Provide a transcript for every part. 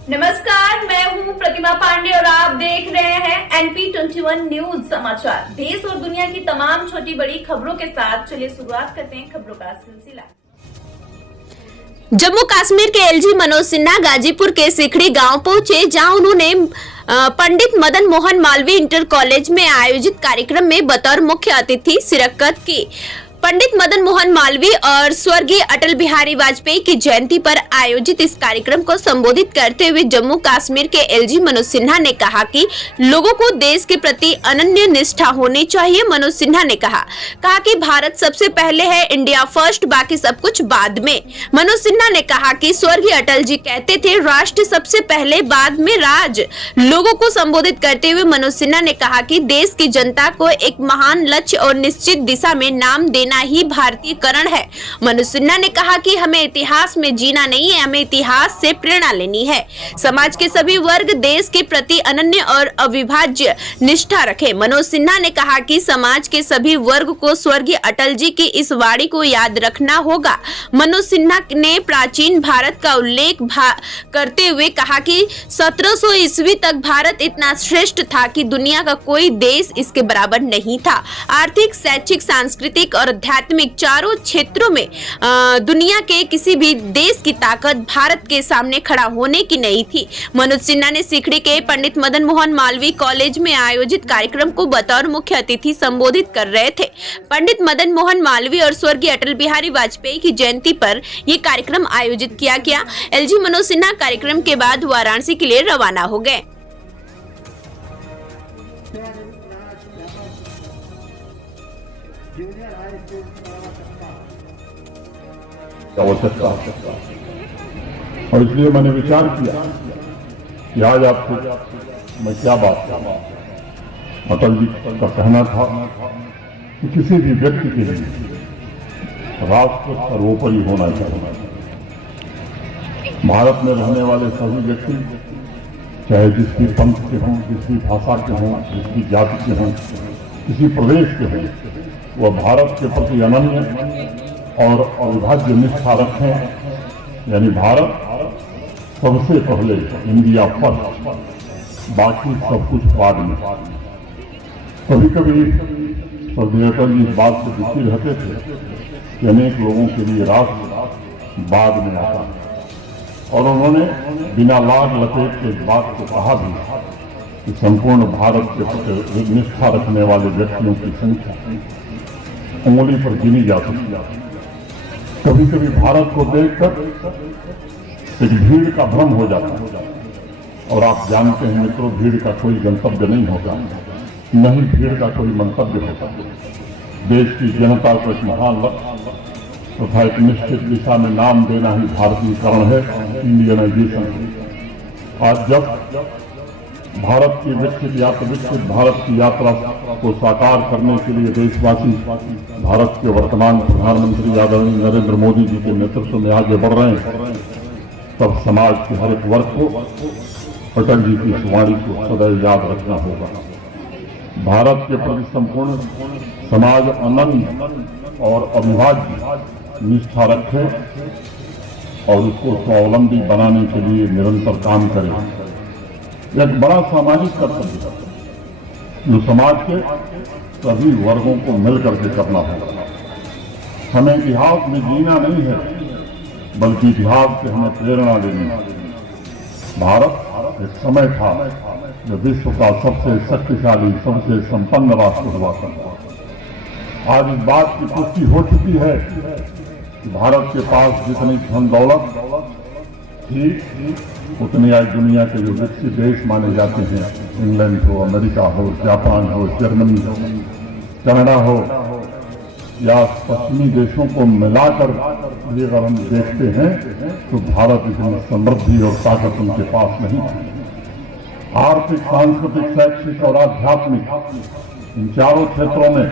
नमस्कार, मैं हूं प्रतिमा पांडे और आप देख रहे हैं NP21 न्यूज समाचार। देश और दुनिया की तमाम छोटी बड़ी खबरों के साथ चलिए शुरुआत करते हैं खबरों का सिलसिला। जम्मू कश्मीर के एलजी मनोज सिन्हा गाजीपुर के सिखड़ी गांव पहुंचे, जहां उन्होंने पंडित मदन मोहन मालवीय इंटर कॉलेज में आयोजित कार्यक्रम में बतौर मुख्य अतिथि शिरकत की। पंडित मदन मोहन मालवीय और स्वर्गीय अटल बिहारी वाजपेयी की जयंती पर आयोजित इस कार्यक्रम को संबोधित करते हुए जम्मू कश्मीर के एलजी मनोज सिन्हा ने कहा कि लोगों को देश के प्रति अनन्य निष्ठा होनी चाहिए। मनोज सिन्हा ने कहा कि भारत सबसे पहले है, इंडिया फर्स्ट, बाकी सब कुछ बाद में। मनोज सिन्हा ने कहा कि स्वर्गीय अटल जी कहते थे, राष्ट्र सबसे पहले बाद में राज। लोगों को संबोधित करते हुए मनोज सिन्हा ने कहा कि देश की जनता को एक महान लक्ष्य और निश्चित दिशा में नाम देना ही भारतीयकरण है। मनोज सिन्हा ने कहा कि हमें इतिहास में जीना नहीं है, हमें इतिहास से प्रेरणा लेनी है। समाज के सभी वर्ग देश के प्रति अनन्य और अविभाज्य निष्ठा रखें। मनोज सिन्हा ने कहा कि समाज के सभी वर्ग को स्वर्गीय अटल जी की इस वाणी को याद रखना होगा। मनोज सिन्हा ने प्राचीन भारत का उल्लेख करते हुए कहा कि 1700 ईस्वी तक भारत इतना श्रेष्ठ था कि दुनिया का कोई देश इसके बराबर नहीं था। आर्थिक, शैक्षिक, सांस्कृतिक और आध्यात्मिक चारों क्षेत्रों में दुनिया के किसी भी देश की ताकत भारत के सामने खड़ा होने की नहीं थी। मनोज सिन्हा ने सिखड़ी के पंडित मदन मोहन मालवीय कॉलेज में आयोजित कार्यक्रम को बतौर मुख्य अतिथि संबोधित कर रहे थे। पंडित मदन मोहन मालवीय और स्वर्गीय अटल बिहारी वाजपेयी की जयंती पर यह कार्यक्रम आयोजित किया गया। एलजी मनोज सिन्हा कार्यक्रम के बाद वाराणसी के लिए रवाना हो गए। आवश्यकता और इसलिए मैंने विचार किया कि आज आपको मैं क्या बात करूं। अटल जी का कहना था कि किसी भी व्यक्ति के लिए राष्ट्र सर्वोपरि होना चाहिए। भारत में रहने वाले सभी व्यक्ति, चाहे जिस भी पंथ के हों, जिस भी भाषा के हों, जिस भी जाति के हों, किसी प्रदेश के हों, वह भारत के प्रति अनन्य और अविभाज्य निष्ठा रखें। यानी भारत सबसे पहले, इंडिया फर्स्ट, बाकी सब कुछ बाद में। कभी कभी स्वर्गीय अटल जी इस बात से दुखी रहते थे कि अनेक लोगों के लिए राष्ट्र बाद में आता है, और उन्होंने बिना लाग लपेट के इस बात को कहा भी कि संपूर्ण भारत के प्रति निष्ठा रखने वाले व्यक्तियों की संख्या उंगली पर गिनी जा सकती है। कभी कभी भारत को देखकर एक भीड़ का भ्रम हो जाता है, और आप जानते हैं मित्रों, भीड़ का कोई गंतव्य नहीं होता, न ही भीड़ का कोई मंतव्य होता। देश की जनता को एक महान लक्ष्य तथा एक निश्चित दिशा में नाम देना ही भारतीयकरण है, इंडियनाइजेशन। आज जब भारत की विकसित भारत की यात्रा को साकार करने के लिए देशवासी भारत के वर्तमान प्रधानमंत्री आदरणीय नरेंद्र मोदी जी के नेतृत्व में आगे बढ़ रहे हैं, तब समाज के हर एक वर्ग को अटल जी की इस वाणी को सदैव याद रखना होगा। भारत के प्रति संपूर्ण समाज अनन्य और अविभाज्य निष्ठा रखे और उसको स्वावलंबी बनाने के लिए निरंतर काम करे। एक बड़ा सामाजिक कर्तव्य है जो समाज के सभी वर्गों को मिलकर के करना होगा। हमें इतिहास में जीना नहीं है, बल्कि इतिहास से हमें प्रेरणा लेनी है। भारत एक समय था जब विश्व का सबसे शक्तिशाली, सबसे संपन्न राष्ट्र हुआ करता। आज इस बात की पुष्टि हो चुकी है कि भारत के पास जितनी धन दौलत थी, उतने आज दुनिया के जो विकसित देश माने जाते हैं, इंग्लैंड हो, अमेरिका हो, जापान हो, जर्मनी हो, कनाडा हो, या पश्चिमी देशों को मिलाकर ये अगर हम देखते हैं तो भारत इतनी समृद्धि और ताकत उनके पास नहीं है। आर्थिक, सांस्कृतिक, शैक्षिक और आध्यात्मिक इन चारों क्षेत्रों में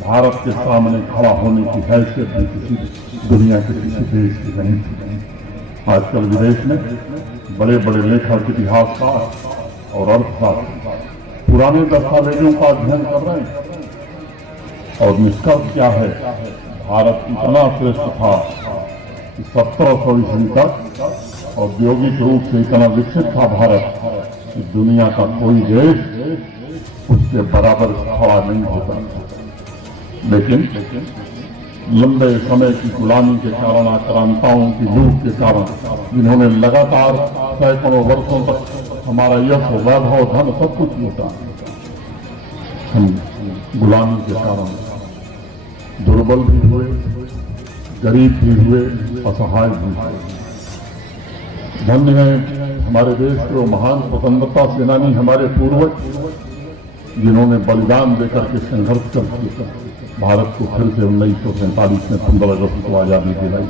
भारत के सामने खड़ा होने की हैसियत भी किसी दुनिया के किसी देश की नहीं थी। आजकल विदेश में बड़े बड़े लेखक, इतिहासकार और अर्थशास्त्री पुराने दस्तावेजों का अध्ययन कर रहे हैं, और निष्कर्ष क्या है? भारत इतना श्रेष्ठ था कि 1700 ईस्वी तक औद्योगिक रूप से इतना विकसित था भारत कि दुनिया का कोई देश उसके बराबर खड़ा नहीं होता। लेकिन लंबे समय की गुलामी के कारण, आक्रांताओं की लूट के कारण, जिन्होंने लगातार सैकड़ों वर्षों तक हमारा यश, वैभव, धन सब कुछ लूटा, हम गुलामी के कारण दुर्बल भी हुए, गरीब भी हुए, असहाय भी हुए। धन्य है हमारे देश के वो महान स्वतंत्रता सेनानी, हमारे पूर्वज, जिन्होंने बलिदान देकर के संघर्ष करके भारत को फिर से 1947 में 15 अगस्त को आजादी दिलाई।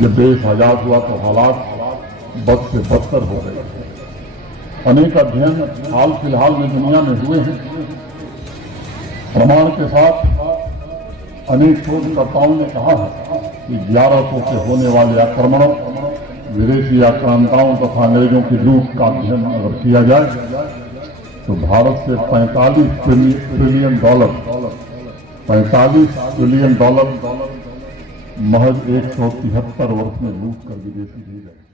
जब देश आजाद हुआ तो हालात बद से बदतर हो गए। अनेक अध्ययन हाल फिलहाल में दुनिया में हुए हैं, प्रमाण के साथ अनेक शोधकर्ताओं ने कहा है कि 1100 से होने वाले आक्रमणों, विदेशी आक्रांताओं तथा अंग्रेजों की लूट का अध्ययन अगर किया जाए तो भारत से 45 ट्रिलियन डॉलर महज 173 वर्ष में लूट कर विदेशी भेज गए।